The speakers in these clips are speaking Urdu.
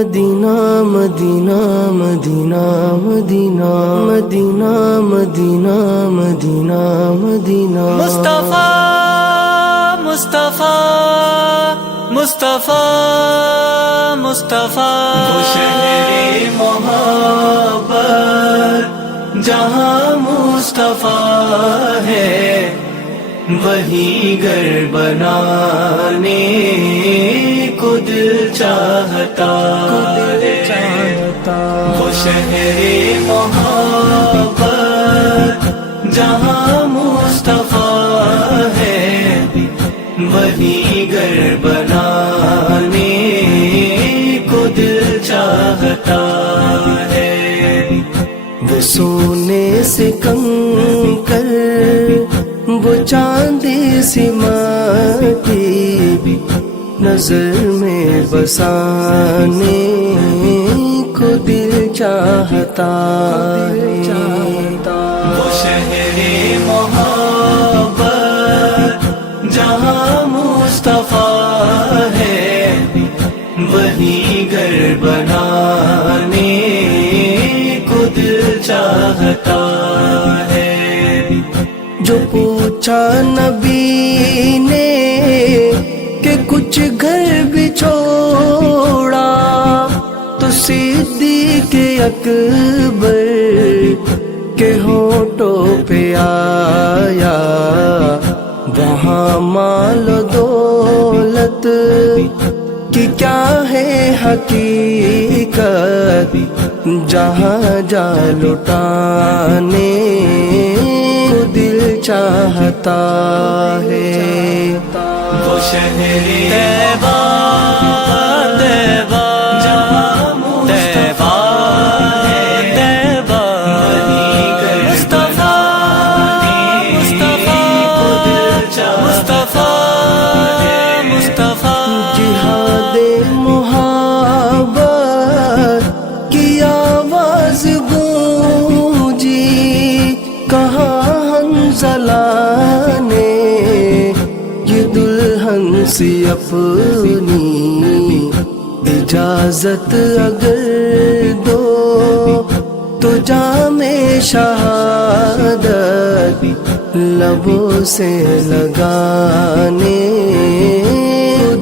مدینہ مدینہ مدینہ مدینہ مدینہ مدینہ مدینہ مدینہ مصطفیٰ مصطفیٰ مصطفیٰ مصطفیٰ وہ شہر محبت جہاں مصطفیٰ ہے، وہی گھر بنانے کو دل چاہتا ہے۔ وہ شہر محبت جہاں مصطفیٰ ہے، وہی گھر بنانے کو دل چاہتا ہے۔ وہ سونے سے کنکر، وہ چاندی سی مٹی، نظر میں بسانے کو دل چاہتا ہے۔ وہ شہر محبت جہاں مصطفیٰ ہے، وہی گھر بنانے کو دل چاہتا ہے۔ جو پوچھا نبی نے کہ کچھ گھر بھی چھوڑا، تو صدیق اکبر کے ہونٹوں پہ آیا، وہاں مال و دولت کی کیا ہے حقیقت، جہاں جا لٹانے کو دل چاہتا ہے۔ وہ شہر طیبہ طیبہ طیبہ طیبہ مصطفیٰ مصطفیٰ مصطفیٰ مصطفیٰ جہاد محبت کی آواز گونجی، کہاں حنظلہ نے یہ دلہن سی اپنی اجازت اگر دو، تو جام شہادت لبوں سے لگانے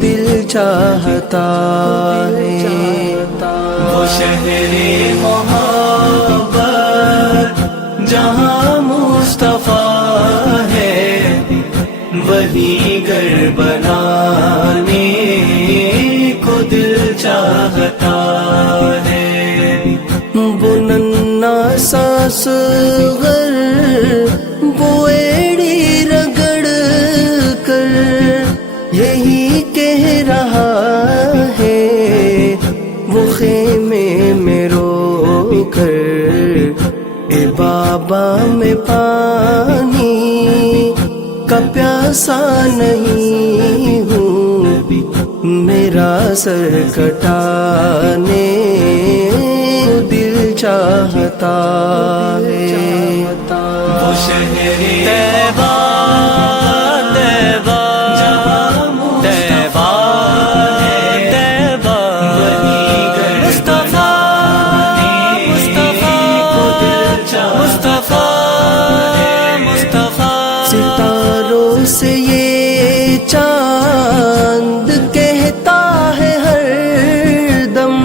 دل چاہتا ہے۔ وہ شہر محبت جہاں مصطفیٰ ہے، وہی گھر بنانے کو دل چاہتا ہے۔ وہ ننھا سا اصغر، وہ ایڑی رگڑ کر یہی کہہ رہا ہے، وہ خیمے میں رو کر اے بابا میں پانی کا پیاسا نہیں ہوں، میرا سر کٹانے دل چاہتا ہے۔ وہ شہر طیبہ طیبہ طیبہ طیبہ مصطفیٰ مصطفیٰ مصطفیٰ مصطفیٰ ستاروں سے یہ چاند کہتا ہے ہر دم،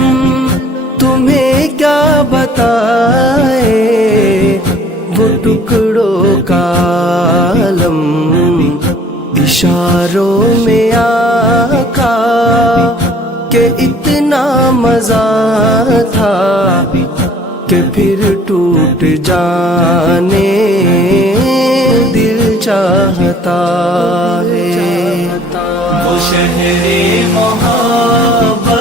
تمہیں کیا بتائے وہ ٹکڑوں کا عالم، اشاروں میں آقا کہ اتنا مزہ تھا کہ پھر ٹوٹ جانے دل چاہتا ہے۔ وہ شہر محبت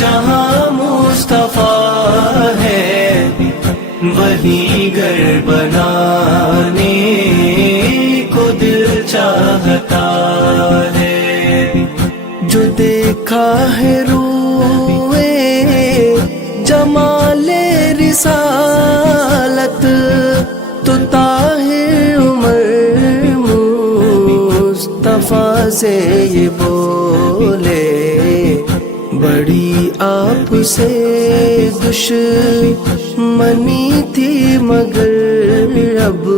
جہاں مصطفیٰ ہے، وہی گھر بنانے کو دل چاہتا ہے۔ جو دیکھا ہے روئے جمال رسالت، تو طاہر عمر مصطفیٰ سے یہ بولے، بڑی آپ سے دشمنی تھی مگر اب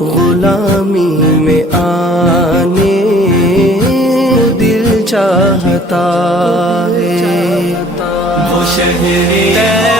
غلامی میں آنے دل چاہتا ہے. وہ شہر